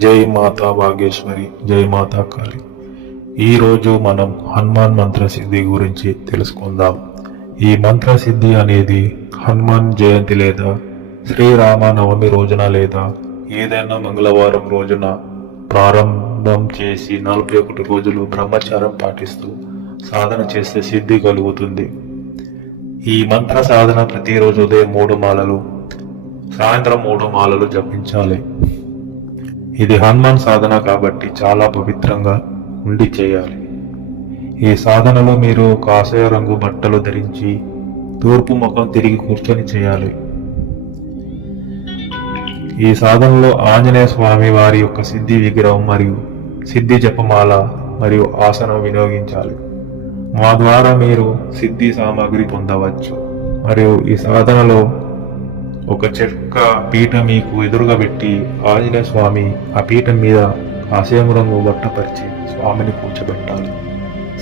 జై మాతా భాగేశ్వరి, జై మాతా కాళి. ఈరోజు మనం హనుమాన్ మంత్ర సిద్ధి గురించి తెలుసుకుందాం. ఈ మంత్ర సిద్ధి అనేది హనుమాన్ జయంతి లేదా శ్రీరామ నవమి రోజున లేదా ఏదైనా మంగళవారం రోజున ప్రారంభం చేసి 41 రోజులు బ్రహ్మచారం పాటిస్తూ సాధన చేస్తే సిద్ధి కలుగుతుంది. ఈ మంత్ర సాధన ప్రతిరోజు ఉదయం 3 మాలలు, సాయంత్రం 3 మాలలు జపించాలి. ఇది హనుమాన్ సాధన కాబట్టి చాలా పవిత్రంగా ఉండి చేయాలి. ఈ సాధనలో మీరు కాషాయ రంగు బట్టలు ధరించి తూర్పు ముఖం తిరిగి కూర్చొని చేయాలి. ఈ సాధనలో ఆంజనేయ స్వామి వారి యొక్క సిద్ధి విగ్రహం మరియు సిద్ధి జపమాల మరియు ఆసనం వినియోగించాలి. మా ద్వారా మీరు సిద్ధి సామాగ్రి పొందవచ్చు. మరియు ఈ సాధనలో ఒక చెక్క పీట మీకు ఎదురుగా పెట్టి ఆంజనేయ స్వామి ఆ పీఠం మీద కాషాయం రంగు బట్టపరిచి స్వామిని కూర్చోబెట్టాలి.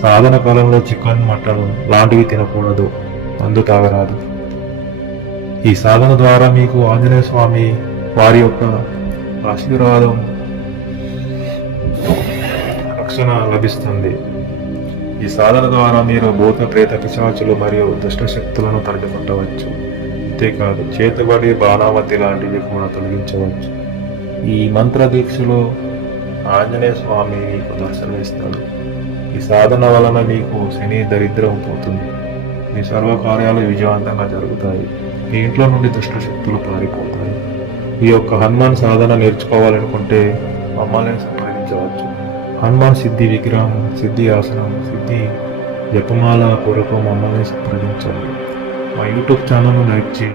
సాధన కాలంలో చికెన్, మటన్ లాంటివి తినకూడదు, మందు తాగరాదు. ఈ సాధన ద్వారా మీకు ఆంజనేయ స్వామి వారి యొక్క ఆశీర్వాదం, రక్షణ లభిస్తుంది. ఈ సాధన ద్వారా మీరు భూత ప్రేత పిశాచులు మరియు దుష్ట శక్తులను తరిమికొట్టవచ్చు. అంతేకాదు చేతబడి, బాణామతి లాంటివి కూడా తొలగించవచ్చు. ఈ మంత్ర దీక్షలో ఆంజనేయ స్వామి మీకు దర్శనమిస్తాడు. ఈ సాధన వలన మీకు శని దరిద్రం పోతుంది. మీ సర్వకార్యాలు విజయవంతంగా జరుగుతాయి. మీ ఇంట్లో నుండి దుష్ట శక్తులు పారిపోతాయి. ఈ యొక్క హనుమాన్ సాధన నేర్చుకోవాలనుకుంటే మమ్మల్ని సంప్రదించవచ్చు. హనుమాన్ సిద్ధి విగ్రహం, సిద్ధి ఆసనం, సిద్ధి జపమాల కొరకు మమ్మల్ని సంప్రదించండి. మా యూట్యూబ్ ఛానల్ను లైక్ చేయండి.